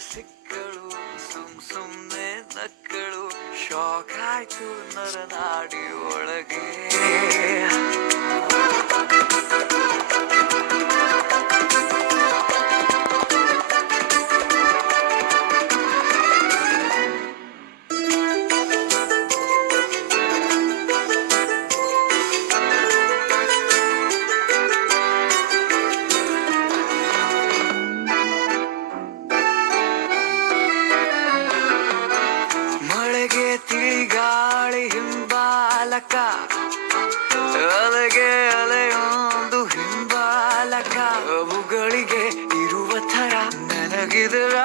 ಸಿಕ್ಕಳು ಸುಮ್ನೆ ನಕ್ಕಳು ಶಾಕ್ ಆಯ್ತು ನರನಾಡಿ ಒಳಗೆ ಮಳೆಗೆ ತಿಳಿಗಾಳಿ ಹಿಂಬಾಲಕ ಅಲೆಗೆ ಅಲೆಯೊಂದು ಹಿಂಬಾಲಕ ಅವುಗಳಿಗೆ ಇರುವ ಥರ ನನಗಿದರ